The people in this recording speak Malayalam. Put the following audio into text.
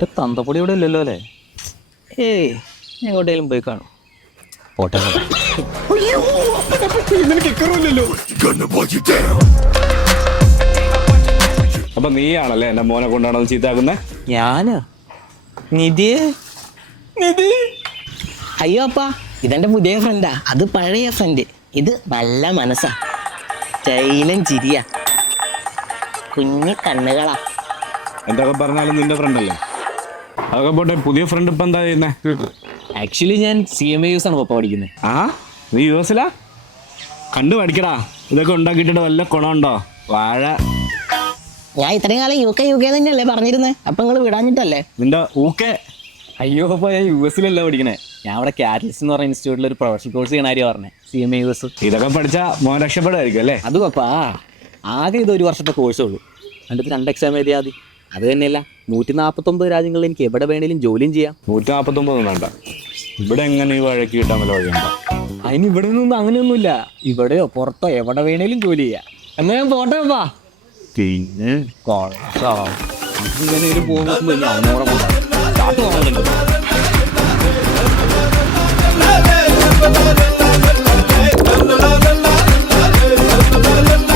എൻ്റെ തന്തപ്പൊടി ഇവിടെ ഇല്ലല്ലോ അല്ലേ? ഏയ് എങ്ങോട്ടേലും പോയി കാണും. പോട്ടെ. അപ്പൊ നീയാണല്ലേ എന്റെ മോനെ കൊണ്ടാണോ ചീത്താക്കുന്നേ? ഞാനോ? നിധി? അയ്യോ അപ്പാ, ഇതെന്റെ പുതിയ ഫ്രണ്ടാ. അത് പഴയ ഫ്രണ്ട്. ഇത് നല്ല മനസ്സാ, ചൈലൻ ചിരിയാ, കുഞ്ഞു കണ്ണുകളാ. എന്തൊക്കെ പറഞ്ഞാലും നിന്റെ ഫ്രണ്ട് അല്ലേ? അതൊക്കെ പോട്ടെ, പുതിയ ഫ്രണ്ട് ഇപ്പൊ എന്താ ചെയ്യുന്നേ? ആക്ച്വലി ഞാൻ CMAUS ആണ് പപ്പ പഠിക്കുന്നത്. ആ, നീ US-ലാ? കണ്ടു പഠിക്കടാ. ഇതൊക്കെ ഉണ്ടാക്കിയിട്ട് വല്ല ഗുണമുണ്ടോ? വാഴ ഞാൻ ഇത്രയും കാലം UK തന്നെയല്ലേ പറഞ്ഞിരുന്നത്. അപ്പൊ നിങ്ങൾ വിടാഞ്ഞിട്ടല്ലേ? നിന്റെ ഊക്കെ. അയ്യോ പപ്പ, ഞാൻ US-ലല്ല പഠിക്കണേ. ഞാൻ അവിടെ കാറ്റലിസ്റ്റ് എന്ന് പറഞ്ഞ ഇൻസ്റ്റിറ്റ്യൂട്ടിൽ ഒരു പ്രൊഫഷണൽ കോഴ്സ് ചെയ്യണ കാര്യം പറഞ്ഞേ. CMAUS. ഇതൊക്കെ പഠിച്ചാ മോൻ രക്ഷപ്പെടുമായിരിക്കും അല്ലേ? അത് പപ്പാ, ആകെ ഇത് 1 വർഷത്തെ കോഴ്സേ ഉള്ളൂ. എന്നിട്ട് 2 എക്സാം എഴുതിയാൽ മതി. അത് തന്നെയല്ല, 149 രാജ്യങ്ങളിൽ എനിക്ക് എവിടെ വേണേലും ജോലിയും ചെയ്യാം. 149 വേണ്ട. ഇവിടെ എങ്ങനെ ഈ വഴക്ക് കിട്ടാൻ വല്ല വഴിയുണ്ടോ? അതിന് ഇവിടെ നിന്നൊന്നും അങ്ങനെയൊന്നുമില്ല. ഇവിടെയോ പുറത്തോ എവിടെ വേണേലും ജോലി ചെയ്യാം. എന്നാ ഞാൻ പോട്ടെ പപ്പാ. പിന്നെ ഇങ്ങനെ പോകുമ്പോൾ